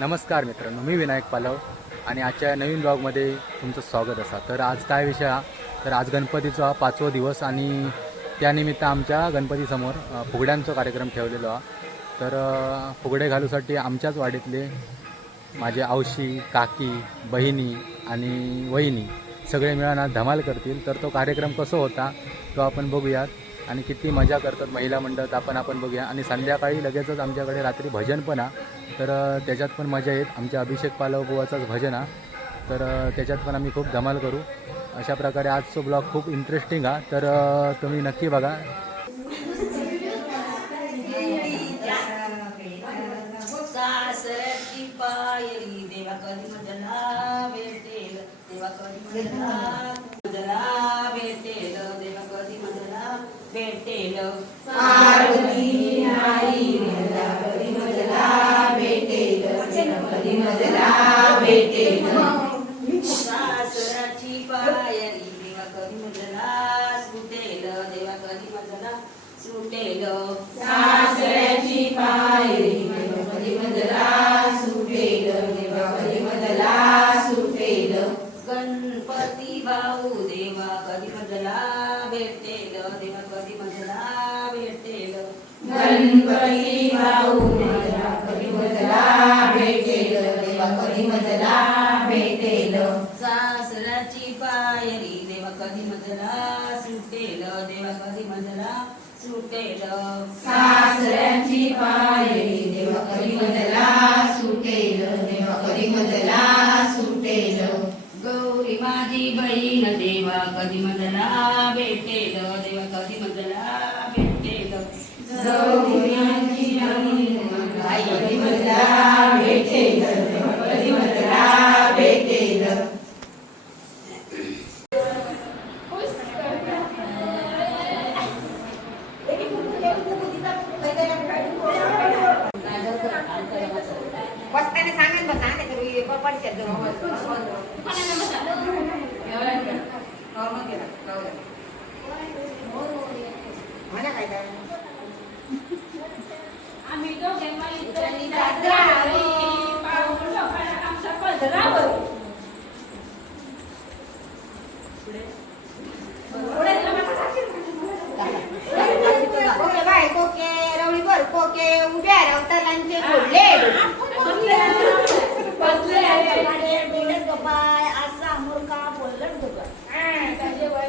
नमस्कार मित्रांनो, मी विनायक पालव आणि आजच्या नवीन ब्लॉगमध्ये तुमचं स्वागत असा. तर आज काय विषय हा, तर आज गणपतीचा 5वा दिवस आणि त्यानिमित्त आमच्या गणपतीसमोर फुगड्यांचा कार्यक्रम ठेवलेला हा. तर फुगडे घालूसाठी आमच्याच वाडीतले माझे आवशी, काकी, बहिणी आणि वहिनी सगळे मिळून आज धमाल करतील. तर तो कार्यक्रम कसा होता तो आपण बघूयात आणि किती मजा करतात महिला मंडळात आपण बघूया. आणि संध्याकाळी लगेचच आमच्याकडे रात्री भजन पण आहे, तर त्याच्यात पण मजा येत. आमच्या अभिषेक पालव बुवाचाच भजन आहे, तर त्याच्यात पण आम्ही खूप धमाल करू. अशा प्रकारे आजचा ब्लॉग खूप इंटरेस्टिंग आहे, तर तुम्ही नक्की बघा. सासराची पायरी देवा कधी मजला सुटेल, देवा कधी मजला सुटेल. सासराची पायरी देवा कधी मजला सुटेल, देवा कधी मजला सुटेल. गणपती भाऊ देवा कधी मजला भेटेल, देवा कधी मजला भेटेल. गणपती भाऊ देवा कधी मजला भेटेल, देवा कधी मजला भेटेल. सासराची पायरी देवा कधी मजला सुटेल, देवा कधी मजला सुटेल. सासराची पायरी देवा कधी मजला सुटेल, देवा कधी मजला सुटेल. गौरी माझी बहीण देवा कधी मजला भेटेल, देवा कधी मजला भेटेल. गौरी माझी बहीण कधी मजला भेटेल, देवा कधी मजला भेटेल. बसताना सांगत बसा नाही म्हणा काय आम्ही दोघे मैत्रिणी कोके बाय कोके रवळी बर कोके उभ्या रावतालांचे बोलले बसले बाय असा मुर्खा बोललं तुझं त्याचे वय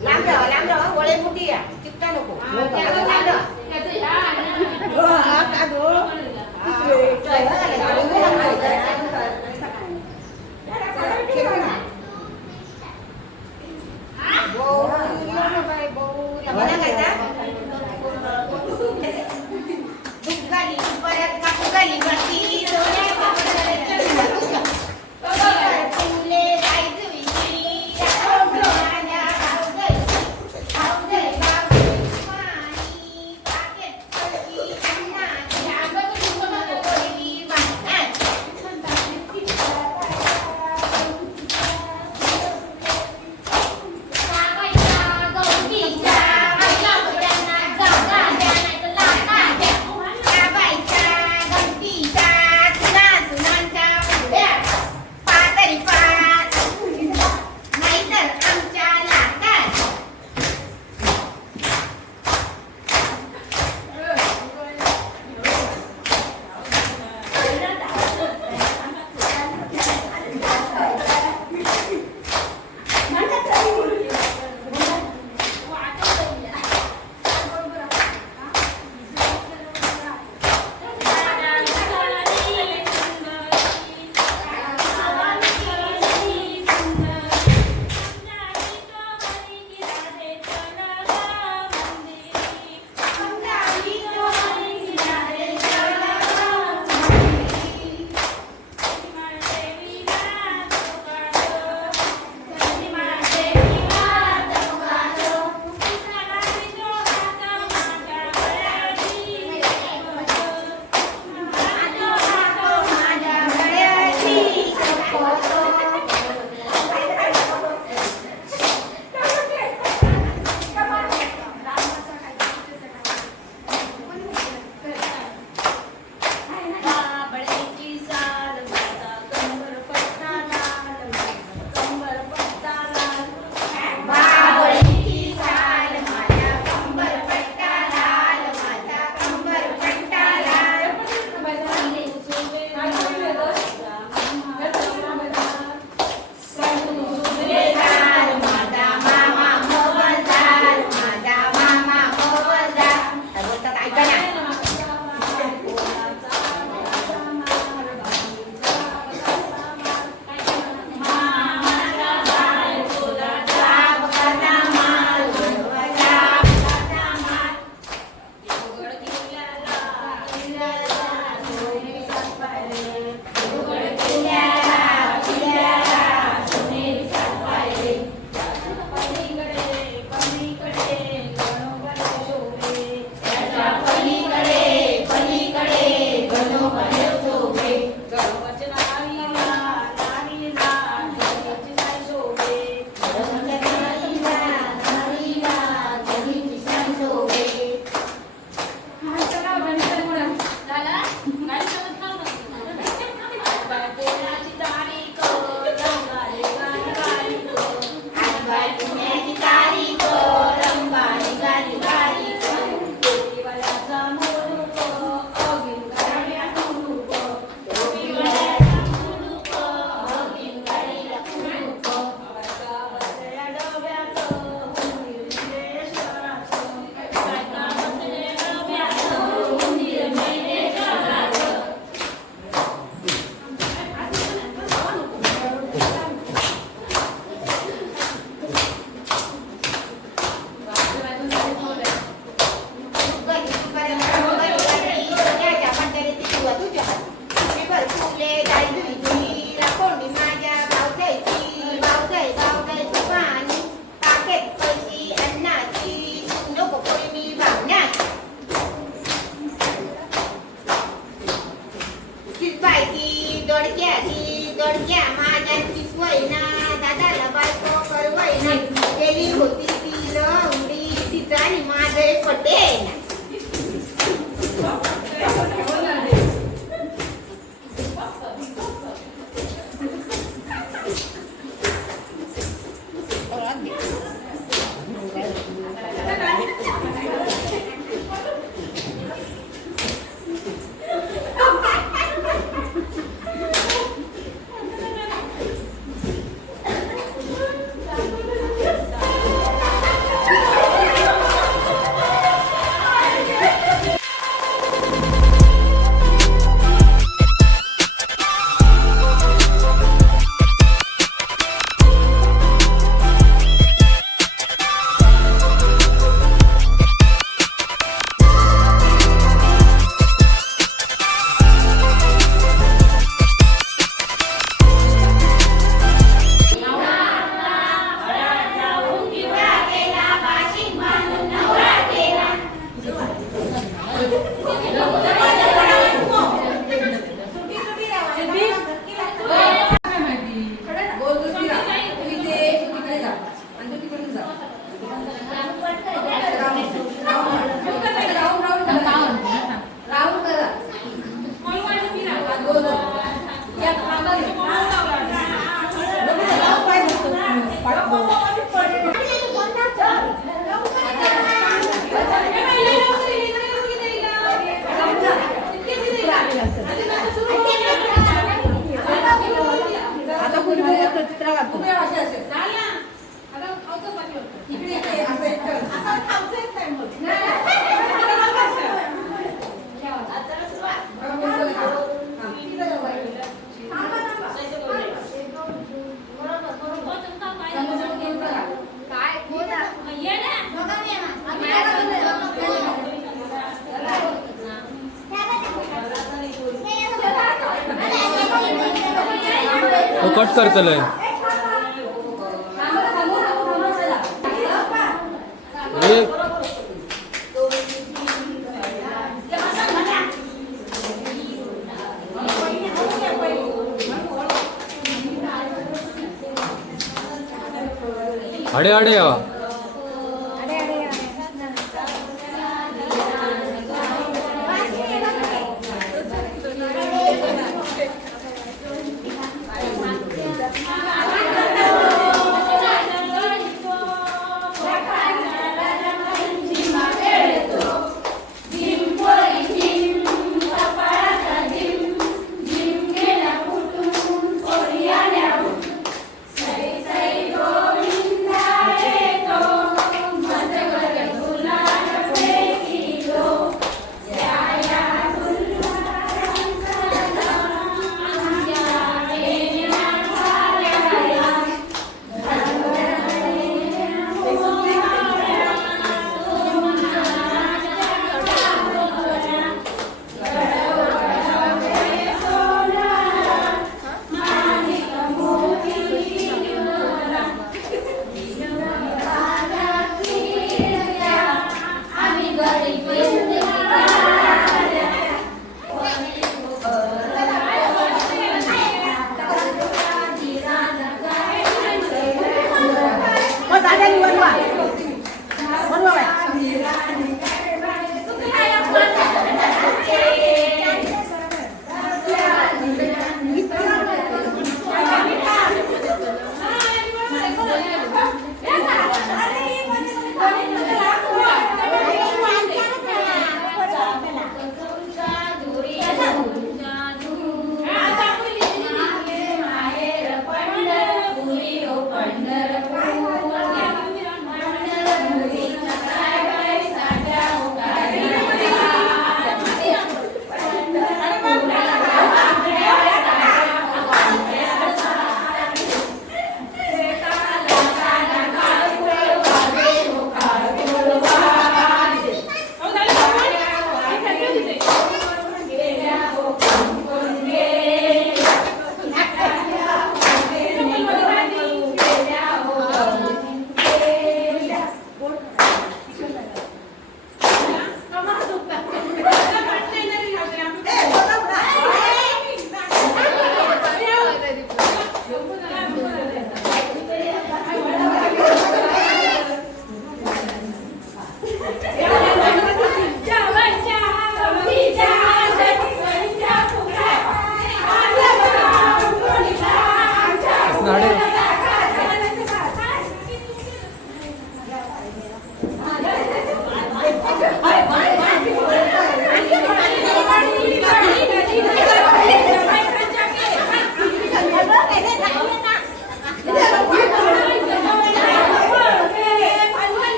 लांब राहा गोळे मोठी या चिपटा नको Bye. लडक्या माझ्यांची वैना दादाला बायको करवैना गेली होती ती लवडी तिचा आणि माझे पटेना तो कट करतलंय अडे अडे या सई सई गोविंदा रे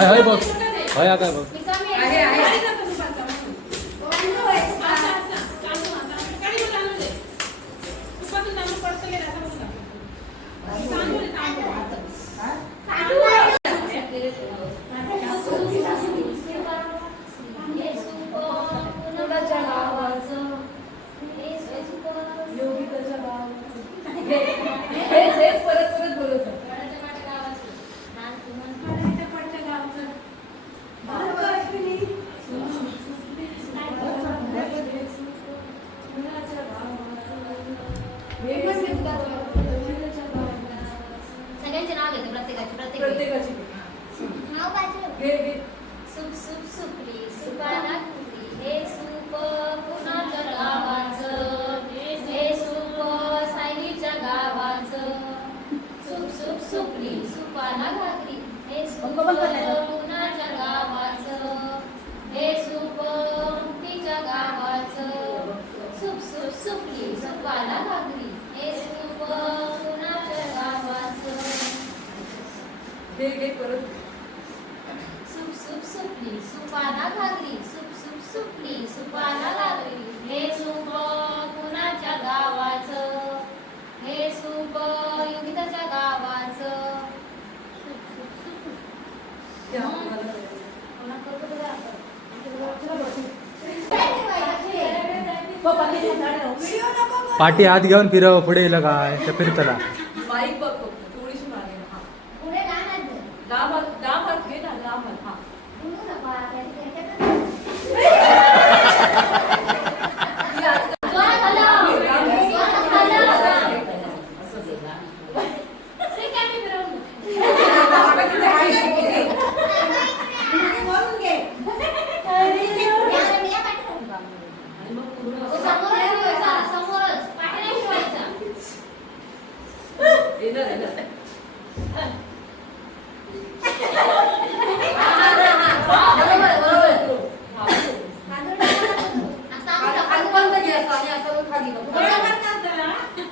हाय हाय बघ हाय हा काय बघ आहे आहे सगळ्यांचे नाव घेतो प्रत्येकाचे प्रत्येकाची नाव घे घे सुप सुप सुपली सुपाना कुपली हे सूप कुणाच्या गावाचं हे सूप सायलीच्या गावाचं सुप सुप सुपली सुपाना घागरी हे सूप कुणाच्या गावाचं हे सूप तिच्या गावाचं सुप सुप सुपली सुपाना घागरी हे सूप कुणाच्या गावाचं घे घे परत सुप सुप सुपली सुपाना घागरी सुप सुप सुपली सुपाना घागरी हे सूप कुणाच्या गावाचं हे सूप योगिताच्या गावाचं घ्या, मला. कोणा करू बरं आपण? पाठी हात घेऊन फिरव पुढे येलं काय त्या फिरतला बाईक बघ फक्त, थोडीशी मागे हा पुढे गाणं दे. डाम हात घे ना डाम हात हा बोलू नका, त्याच्याकडे. जोरात हलव. जोरात हलव. ठीक आहे, मी फिरवून देते. आणि मग पूर्ण तो असं समोरच ठेवायचा, समोरच. पाठी नाही ठेवायचा. येणार येणार आता आम्ही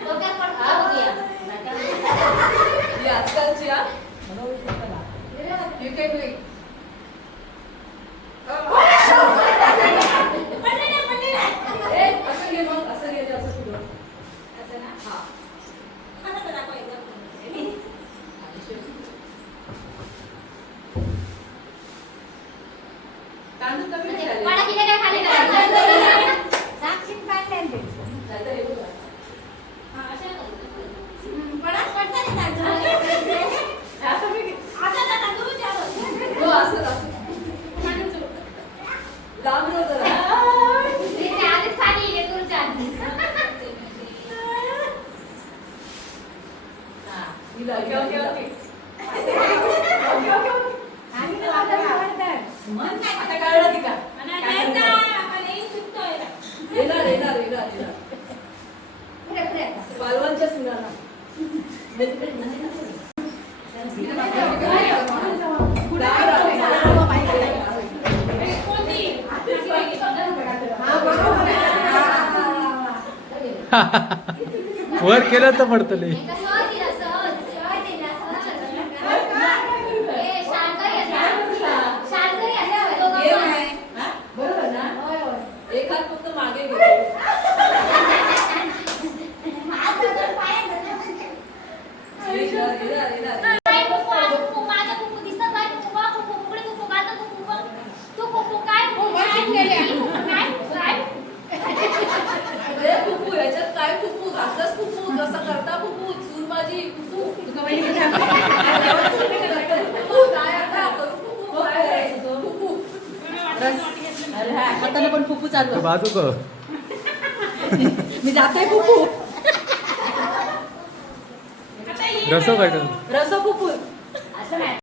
डोक्यात पडतो बघूया. ही आजकालची हा You can do it. असं घे मग असं घे असं पुढं हा तांदूळ कमी नाही झाले. पाडा किती काय खाली करायचं? नाहीतर हे बघा. अशा करू. असं मी हो असं असं लांब राहू जरा. ते आधीच खाली येते तुमच्या आधी. हिला, हिला, हिला. आता कळलं ती का? येणार येणार येणार येणार बालवांच्या सिंगाला वर केलं तर पडतले एकदा सहज दिला, सहज. सहज दिला, सहज. ए, शांत या. शांत या. दोघं पण. बरोबर ना एक हात फक्त मागे घेतो येणार येणार येणार काय कुकू, आज कुकू, माझं कुकू दिसतं काय? कुकू बा, कुकू, कुकडे कुकू, माझं कुकू बा. तू कुकू काय? कुकू काय? काय? काय? अरे फुफू याच्यात काय फुफू घातलंच फुफू जसं करता फुफू चूरबाजी फुफू फुफू काय आता करू फुफू काय करायचं फुफू हाताने पण फुफू चालू बाजू ग मी जाते फुफू रसो काढून रस फुफू असं नाही.